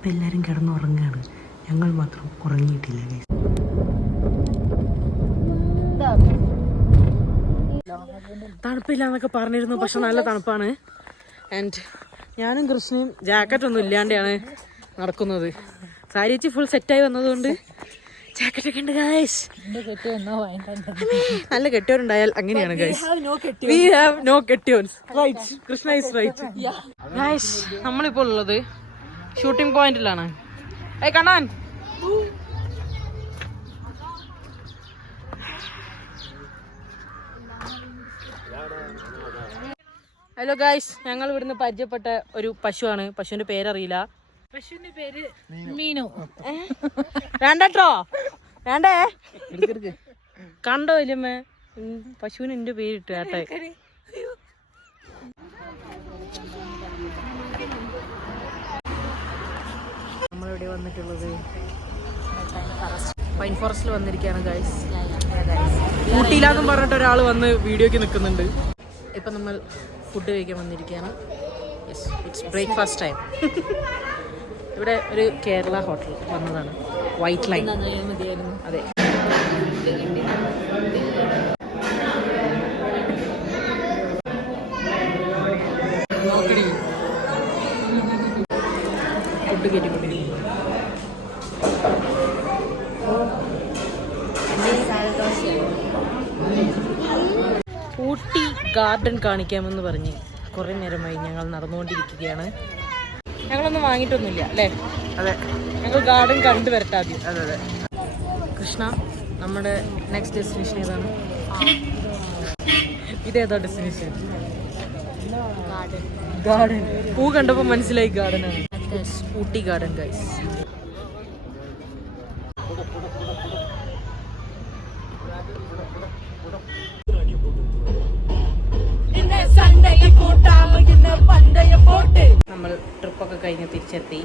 ഇപ്പം എല്ലാവരും കിടന്നുറങ്ങുകയാണ്, ഞങ്ങൾ മാത്രം ഉറങ്ങിയിട്ടില്ല ഗൈസ്. തണുപ്പില്ല എന്നൊക്കെ പറഞ്ഞിരുന്നു, പക്ഷെ നല്ല തണുപ്പാണ്. ആൻഡ് ഞാനും കൃഷ്ണയും ജാക്കറ്റ് ഒന്നും ഇല്ലാണ്ടാണ് നടക്കുന്നത്. സാരിച്ച് ഫുൾ സെറ്റായി വന്നതുകൊണ്ട് ജാക്കറ്റൊക്കെ ഉണ്ട് ഗൈസ്. നല്ല കെട്ടിയോരുണ്ടായാൽ അങ്ങനെയാണ് ഗൈസ്. വി ഹാവ് നോ കെട്ടിയോൻസ്. Right, Krishna is right. Guys, നമ്മളിപ്പോൾ ഉള്ളത് ഷൂട്ടിംഗ് പോയിന്റിലാണ്. ഏയ് കണ്ണാൻ, ഹലോ ഗൈസ്, ഞങ്ങൾ ഇവിടുന്ന് പരിചയപ്പെട്ട ഒരു പശുവാണ്. പശുവിന്റെ പേരറിയില്ല. പശുവിന്റെ പേര് മീനു. വേണ്ടോ വേണ്ടേ, കണ്ടോ ഇല്ലമ്മേ, പശുവിന് എന്റെ പേരിട്ടു കേട്ടെ. നമ്മളിവിടെ വന്നിട്ടുള്ളത് പൈൻ ഫോറസ്റ്റിൽ വന്നിരിക്കുകയാണ് ഗൈസ്. ഊട്ടിയിലാന്നും പറഞ്ഞിട്ട് ഒരാൾ വന്ന് വീഡിയോക്ക് നിൽക്കുന്നുണ്ട്. ഇപ്പം നമ്മൾ ഫുഡ് കഴിക്കാൻ വന്നിരിക്കുകയാണ്. Yes, it's breakfast time. ഇവിടെ ഒരു കേരള ഹോട്ടൽ വന്നതാണ്, വൈറ്റ് ലൈൻ. അതെ, ഫുഡ് കയറ്റിക്കൊണ്ടിരിക്കുന്നു. ഊട്ടി ഗാർഡൻ കാണിക്കാമെന്ന് പറഞ്ഞ് കുറേ നേരമായി ഞങ്ങൾ നടന്നുകൊണ്ടിരിക്കുകയാണ്. ഞങ്ങളൊന്നും വാങ്ങിയിട്ടൊന്നുമില്ല അല്ലേ? അതെ, ഞങ്ങൾ ഗാർഡൻ കണ്ടു വരട്ടെ ആദ്യം. അതെ അതെ. കൃഷ്ണ, നമ്മുടെ നെക്സ്റ്റ് ഡെസ്റ്റിനേഷൻ ഏതാണ്? ഇതേതാ ഡെസ്റ്റിനേഷൻ? ഗാർഡൻ. പൂ കണ്ടപ്പോൾ മനസ്സിലായി ഗാർഡനാണ്. Ooty garden guys. നമ്മൾ ട്രിപ്പൊക്കെ കഴിഞ്ഞ് തിരിച്ചെത്തി.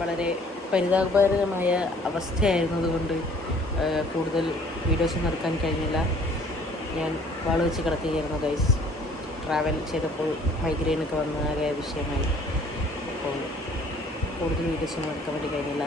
വളരെ പരിതാപകരമായ അവസ്ഥയായിരുന്നതുകൊണ്ട് കൂടുതൽ വീഡിയോസ് എടുക്കാൻ കഴിഞ്ഞില്ല. ഞാൻ വാള് വെച്ച് കിടക്കുകയായിരുന്നു ഗൈസ്. ട്രാവൽ ചെയ്തപ്പോൾ മൈഗ്രെയിനൊക്കെ വന്ന ആകെ വിഷയമായി. അപ്പോൾ കൂടുതൽ വീഡിയോസൊന്നും എടുക്കാൻ വേണ്ടി കഴിഞ്ഞില്ല.